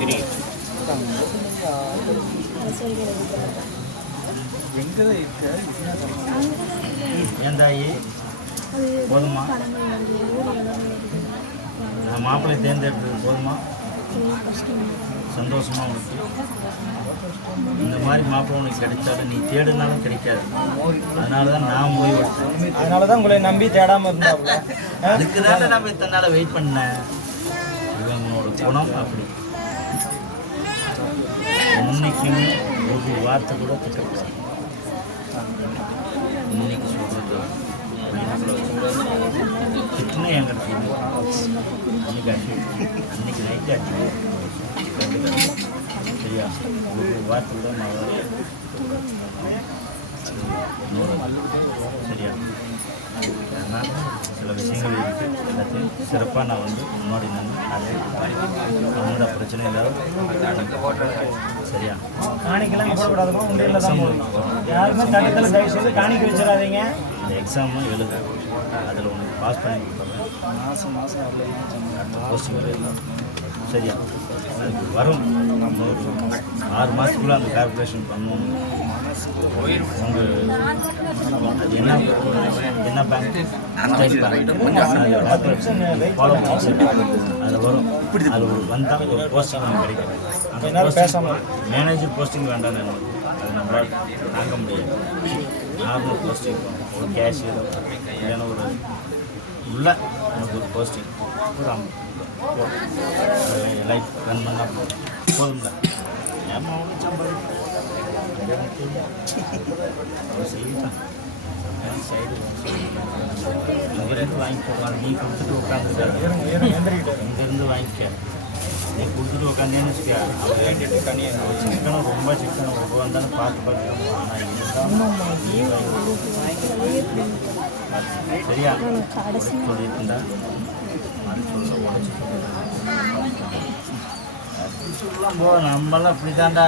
Green ஏந்தாயி போதுமா? நான் மாப்பிள்ளை தேர்ந்தெடுத்தது போதுமா? சந்தோஷமா உனக்கு? இந்த மாதிரி மாப்பிள்ளை உனக்கு கிடைச்சாலும் நீ தேடுனாலும் கிடைக்காது. அதனால தான் நான் முடிவு எடுத்தேன். அதனால தான் உங்களை நம்பி தேடாமல் இருந்தாப்புல. அதுக்கு தானே நம்ம இத்தனை நாளை வெயிட் பண்ணேன். இவங்களோட குணம் அப்படி. இன்னைக்குமே ஒரு வார்த்தை கூட திட்டக்கூடாது. இன்னைக்கு சொல்கிறது திட்டுன்னு என்கிட்ட அன்னைக்கு அன்னைக்கு நைட்டு அடிச்சு சரியா? ஒரு வார்த்தை கூட நான் சரியா? அதனால் சில விஷயங்கள் இருக்குது. எல்லாத்தையும் சிறப்பாக நான் முன்னாடி நின்று அதை அவங்களோட பிரச்சனை இல்லாத சரியா? காணிக்கெல்லாம் போடக்கூடாதுமா, உண்டையில் தான் யாருமே தடுக்கல. தயவு செய்து காணிக்க வச்சிடாதீங்க. இந்த எக்ஸாமும் எழுது, அதில் உனக்கு பாஸ் பண்ணி கொடுத்துறேன். மாதம் அடுத்த போஸ்டிங் சரியா? அதுக்கு வரும் ஒரு 6 மாதத்துக்குள்ளே அந்த கால்குலேஷன் பண்ணுவோம். உங்கள் அது என்ன பேங்க்? ஸ்டேட் பேங்க் ஃபாலோ பண்ணி அதில் வரும். அது ஒரு வந்தால் ஒரு போஸ்டிங் நமக்கு கிடைக்கும். அந்த போஸ்டிங் மேனேஜர் போஸ்டிங் வேண்டாம் நமக்கு, அது நம்மளால் தாங்க முடியாது. நார்மல் போஸ்டிங், ஒரு கேஷியர் இல்லைன்னா ஒரு உள்ள நமக்கு ஒரு போஸ்டிங் ஒரு லைஃப் ரன் பண்ணால் போதும்ல. ஏமா ஒன்றும் சம்பாதிக்கும் செய்யலாம். சைடு இங்கேருந்து வாங்கி போகலாம். நீ கொடுத்துட்டு உட்காந்துருக்காரு, இங்கேருந்து வாங்கிக்க. நீ கொடுத்துட்டு உட்காந்தேன்னு வச்சுக்க. சிக்கனம் ரொம்ப சிக்கனம் ரொம்ப வந்தாலும் பார்த்து ஆனால் நீ சரியா சொல்லியிருந்தா சொல்லும் போது நம்மளாம் அப்படி தாண்டா.